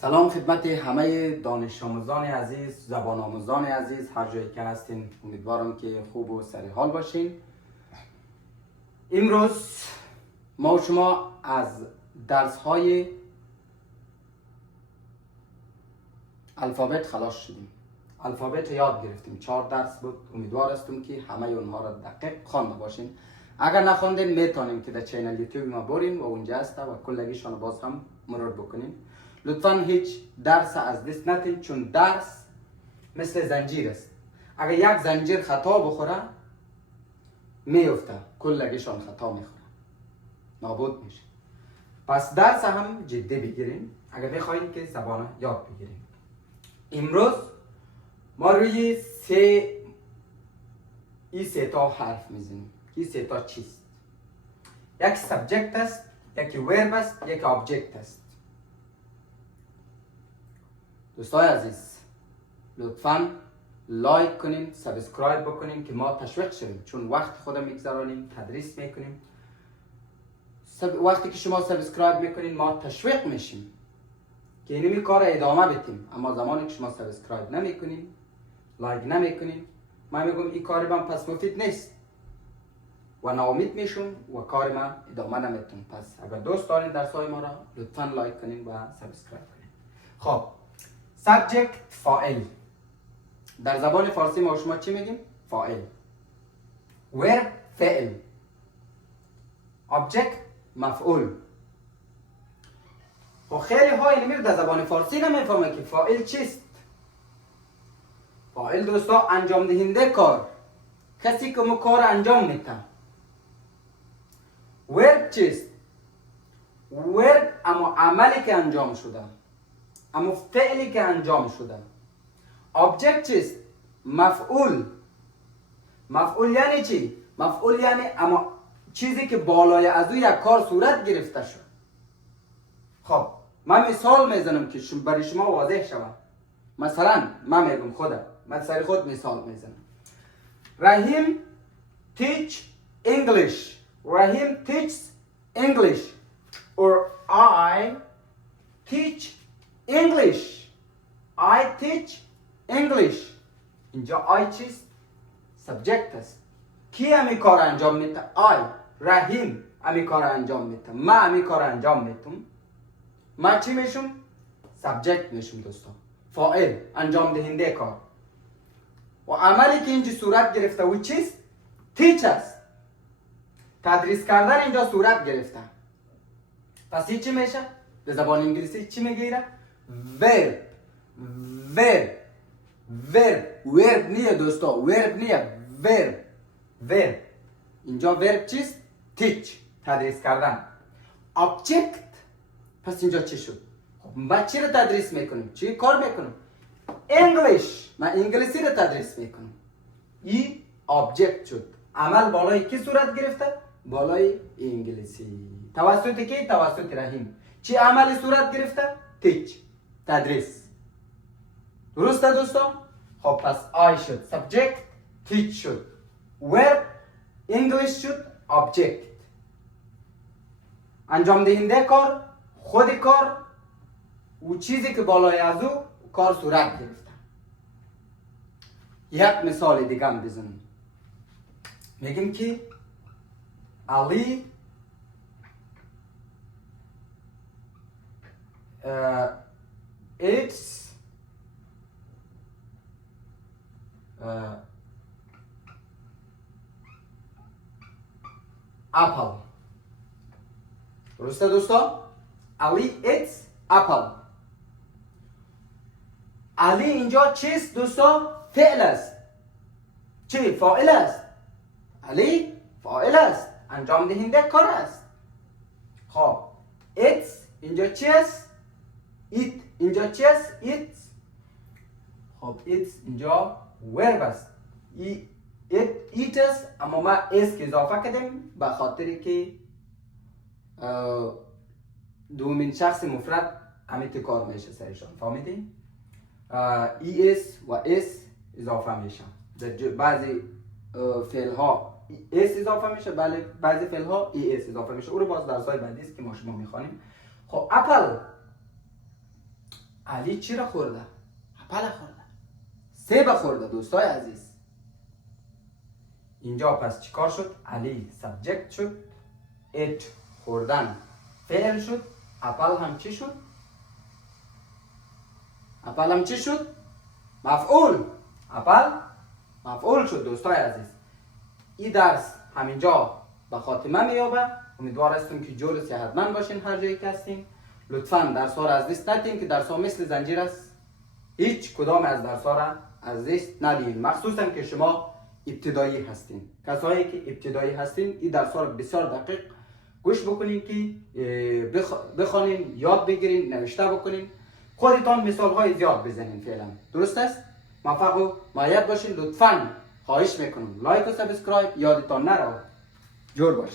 سلام خدمت همه دانش آموزان عزیز، زبان آموزان عزیز، هر جایی که هستین. امیدوارم که خوب و سر حال باشین. امروز ما و شما از درس های الفابت خلاص شدیم. الفابت یاد گرفتیم. 4 درس بود. امیدوار هستم که همه اونها را دقیق خوانده باشین. اگر نخواندین میتونیم که در چینل یوتیوب ما برین و اونجا هست و کلگیشان باز هم مرور بکنین. لطفا هیچ درس از دست ندین، چون درس مثل زنجیر است. اگر یک زنجیر خطا بخوره میفته، کلگیشان خطا میخوره، نابود میشه. پس درس هم جدی بگیریم اگر میخواین که زبان یاد بگیریم. امروز ما روی سه تا حرف میزنیم. این سه تا چیست؟ یک سابجکت است، یکی ورب است، یک آبجکت است. دوستای عزیز لطفاً لایک کنین، سابسکرایب بکنین که ما تشویق شویم، چون وقت خودم میگذرانیم، تدریس میکنیم. وقتی که شما سابسکرایب میکنین ما تشویق میشیم که اینمی کار ادامه بدیم. اما زمانی که شما سابسکرایب نمیکنین، لایک نمیکنین، من میگم این کار من پس مفید نیست و ناامید میشم و کار من ادامه نمیتون. پس اگر دوست دارین درسای ما را لطفاً لایک کنین و سابسکرایب کنین. خب سابجکت فاعل. در زبان فارسی ما شما چی میگیم؟ فاعل. ورب فعل. آبجکت مفعول. خب خیلی ها اینمی در زبان فارسی نمیفهمه که فاعل چیست. فاعل دوستا انجام دهنده کار، کسی که کار انجام میده. ورب چیست؟ ورب اما عملی که انجام شده، اما فعلی که انجام شده. آبجکت چیست؟ مفعول. مفعول یعنی چی؟ مفعول یعنی اما چیزی که بالای از او یک کار صورت گرفته شد. خب من مثال میزنم که برای شما واضح شود. مثلا من میگم خودم، من سر خود مثال میزنم. رحیم teach English. رحیم teaches English. Or I teach English. I teach English. اینجا I چیست؟ سابجکت است. کی همی کار انجام میده؟ I. رحیم همی کار انجام میده. ما همی کار انجام میتم. ما چی میشم؟ سابجکت میشم دوستان. فاعل، انجام دهنده کار. و عملی که اینجا صورت گرفته و چیست؟ teach است. تدریس کردن اینجا صورت گرفته. پس این چی میشه؟ به زبان انگلیسی چی میگیره؟ verb. verb. verb. verb نیه دوستا. verb نیه. verb. verb. اینجا verb چیست؟ teach. تدریس کردن. object. پس اینجا چی شد؟ خب ما چی رو تدریس میکنیم؟ چی کار میکنیم؟ English. من انگلیسی رو تدریس میکنم. این object شد. عمل بالای کی صورت گرفته؟ بالای انگلیسی. توسط کی؟ توسط رحیم. چی عملی صورت گرفته؟ teach. تدریس. درسته دوستان؟ خب پس I شد subject، teach شد verb، English شد object. انجام دهنده کار، خود کار و چیزی که بالای از او کار صورت گرفته. یک مثال دیگه هم بزنیم. میگیم که علی eats apple. درسته دوستا؟ علی eats apple. علی اینجا چیست دوستا؟ فعل است. چی؟ فاعل است. علی فاعل است، انجام دهنده کار است. خب eats اینجا چی است؟ eat. اینجا چی است؟ eat. خب eats اینجا ورب است. eat است، اما ما اس که اضافه کردیم به خاطری که دومین شخص مفرد همیت کار میشه سرشان. فهمیدین؟ اس و اس اضافه میشه. در بعضی فعل ها اس اضافه میشه، بله بعضی فعل ها اس اضافه میشه. او رو باز درس های بعدی است که ما شما میخوانیم. خب اپل علی چی را خورده؟ اپل خورده، سیب خورده دوستای عزیز. اینجا پس چیکار شد؟ علی سابجکت شد، ایت خوردن فعل شد، اپل هم چی شد؟ اپل هم چی شد؟ مفعول. اپل مفعول شد دوستای عزیز. این درس همینجا به خاتمه میابه. امیدوار هستم که جور صحتمند باشین هر جایی که هستین. لطفاً درس ها را از دست ندین که درس ها مثل زنجیر است. هیچ کدام از درس ها را از دست ندین، مخصوصا که شما ابتدایی هستین. کسایی که ابتدایی هستین این درس ها را بسیار دقیق گوش بکنین که بخوانین، یاد بگیرین، نوشته بکنین، خودتان مثال های زیاد بزنین. فعلا درست است؟ موفق و مؤید باشین. لطفاً خواهش میکنم لایک و سابسکرایب یادتان نره. جور باش.